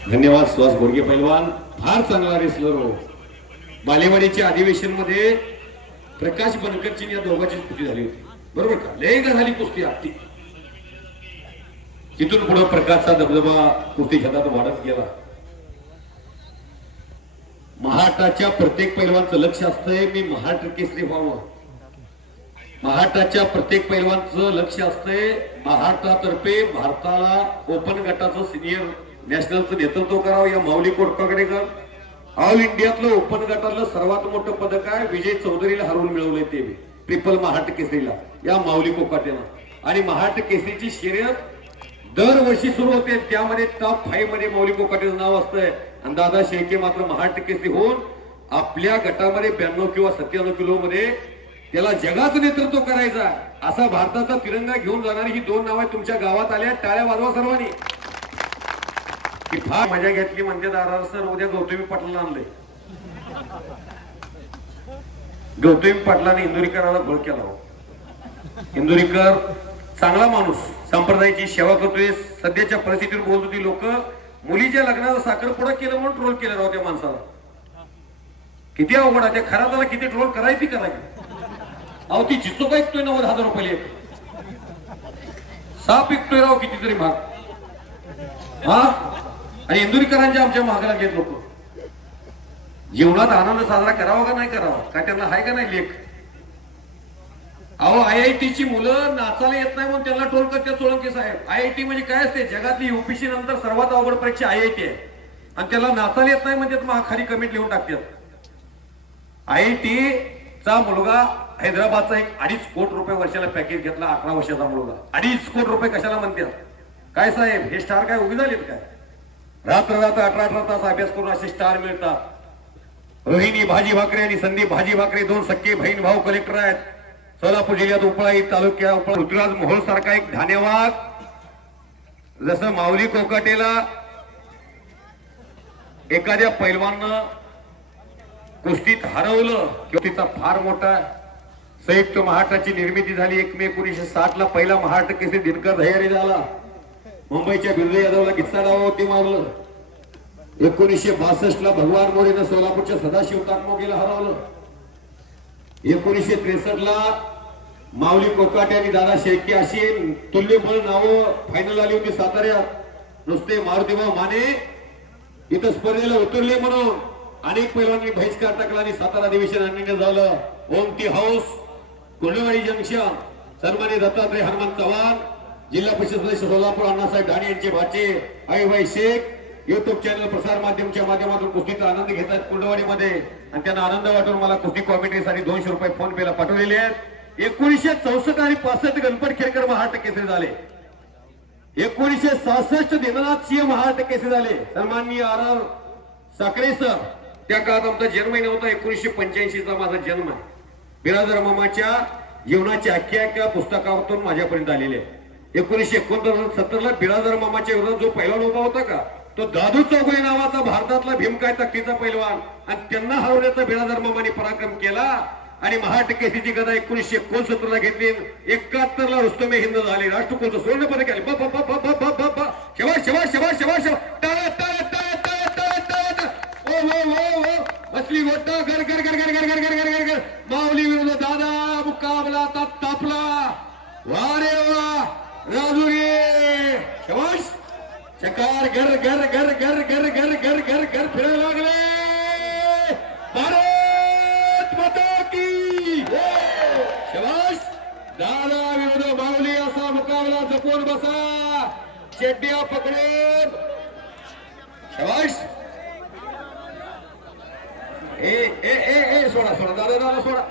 धन्यवाद सुहास घोडगे पैलवान, फार चांगला रेसलर हो. बालेवाडीच्या अधिवेशन मध्ये प्रकाश बनकरची या दोघांची कुस्ती झाली होती, बरोबर का? लय झाली कुस्ती आत्ती. तिथून पुढे प्रकाशचा दबदबा कुस्ती क्षेत्रात वाढत गेला. महाराष्ट्राच्या प्रत्येक पैलवानचं लक्ष असतंय मी महाराष्ट्र केसरी व्हावं. महाराष्ट्राच्या प्रत्येक पैलवानचं लक्ष असतंय महाराष्ट्रातर्फे भारताला ओपन गटाचं सिनियर नॅशनलचं नेतृत्व करावं. या माऊली कोटकाकडेकर ऑल इंडियातलं ओपन गटातलं सर्वात मोठं पदक आहे. विजय चौधरीला हरवून मिळवलंय ते ट्रिपल महाराष्ट्र केसरीला या माऊली कोकाटेनं. आणि महाराष्ट्र केसरीची शर्यत दरवर्षी सुरू होते, त्यामध्ये टॉप 5 मध्ये माऊली कोकाटेचं नाव असतंय. आणि दादा शेळके मात्र महाराष्ट्र केसरी होऊन आपल्या गटामध्ये 92 किंवा 97 किलो मध्ये त्याला जगाचं नेतृत्व करायचा असा भारताचा तिरंगा घेऊन जाणारी ही दोन नावं तुमच्या गावात आल्या. टाळ्या वाजवा सर्वांनी. फार मजा घेतली म्हणते दादा सर. उद्या गौतमी पाटलाला आणलंय. गौतमी पाटलाने इंदुरीकराला घोळ केला. इंदुरीकर चांगला माणूस, संप्रदायाची सेवा करतोय. सध्याच्या परिस्थितीवर बोलत होती लोक मुलीच्या लग्नाचा साखरपुडा केलं म्हणून ट्रोल केलं राव त्या माणसाला. किती अवघड आहे. त्या खरा त्याला किती ट्रोल करायची अहो ती चिचोका ऐकतोय 90,000 रुपये एक. साप ऐकतोय राव कितीतरी महाग. हा आणि इंदुरीकरांच्या आमच्या महागाला घेत लोक. जीवनात आनंद साजरा करावा का नाही करावा, काय त्यांना आहे का नाही लेख? अहो IIT ची मुलं नाचायला येत नाही म्हणून त्यांना ट्रोल करतात सोळंके साहेब. IIT म्हणजे काय असते? जगातली UPSC नंतर सर्वात अवघड परीक्षा IIT आहे. आणि त्याला नाचायला येत नाही म्हणजे मग खाली कमेंट लिहून टाकतात. IIT चा मुलगा हैदराबादचा एक 2.5 कोटी रुपये वर्षाला पॅकेज घेतला. 18 वर्षाचा मुलगा 2.5 कोटी रुपये कशाला म्हणतात? काय साहेब हे स्टार काय उभी झालेत काय? रात्र 18 तास अभ्यास करून असे स्टार मिळतात. रोहिणी भाजी भाकरे आणि संदीप भाजी भाकरे दोन सख्खे बहीण भाऊ कलेक्टर आहेत. सोलापूर जिल्ह्यात उपळाई तालुक्या पृथ्वीराज मोहोळ सारखा एक धान्यवाद. जसं माऊली कोकाटेला एखाद्या पैलवाननं कुस्तीत हरवलं किंवा तिचा फार मोठा संयुक्त महाराष्ट्राची निर्मिती झाली. 1 मे 1960 ला पहिला महाराष्ट्र केसरी दिनकर दह्यारी झाला. मुंबईच्या बिरजू यादवला गिच्चा डावावरती मारलं. 1962 ला भगवान मोरेनं सोलापूरच्या सदाशिव ताकमोगेला हरवलं. 1963 ला माऊली कोकाटे आणि दादा शेळके अशी तुल्यबळ नावं फायनल आली होती साताऱ्यात. नुसते मारुतीभाऊ माने इथं स्पर्धेला उतरले म्हणून अनेक पैलवानांनी बहिष्कार टाकला आणि सातारा अधिवेशन आणण्यात झालं. ओमटी हाऊस कुंडवाडी जंक्शन सन्मान्य दत्तात्रय हनुमान चव्हाण, जिल्हा परिषद सदस्य सोलापूर अण्णासाहेब ढाणे यांचे भाचे आईबाई शेख युट्यूब चॅनल प्रसार माध्यमच्या माध्यमातून कुस्तीचा आनंद घेतात कुंडवाडीमध्ये. आणि त्यांना आनंद वाटून मला कुस्ती कॉमेंट्रीसाठी 200 रुपये फोन पेला पाठवलेले आहेत. 1964 आणि 65 गणपत खेडकर महाराष्ट्र केसरी झाले. 1966 दीनानाथ सिंह महाराष्ट्र केसरी झाले. सन्माननीय RR साखरे सर. त्या काळात आमचा जन्मही नव्हता. 1985 चा माझा जन्म आहे. बिरादर मामाच्या जीवनाची आख्यायिका पुस्तकातून माझ्यापर्यंत आलेले आहे. 1969 ला बिरादर मामाच्या विरोधात जो पैलवान उभा होता का तो दादू चौगुले नावाचा भारतातला भीमकाय तक्तीचा पैलवान. आणि त्यांना हरवण्याचा बिरादर मामाने पराक्रम केला. आणि महाराष्ट्र केसरीची गदा 1969 ला घेतली. 71 ला रुस्तमे हिंद झाले. राष्ट्रकुलचं स्वर्ण पदक आले. शबाश शबाश शबाश शबाश. बसली गोटा घर घर घर घर घर घर घर घर घर घर माऊली विरुद्ध दादा मुकाबला तापला. वारे वा राजुरी शबाश. चकार घर घर घर घर घर घर घर घर घर फिरायला लागले. भारत माता की शबाश. दादा विरुद्ध माऊली असा मुकाबला जपून बसा. चेड्या पकडून शबाश. ए ए ए सोडा सोडा दादा दादा सोडा.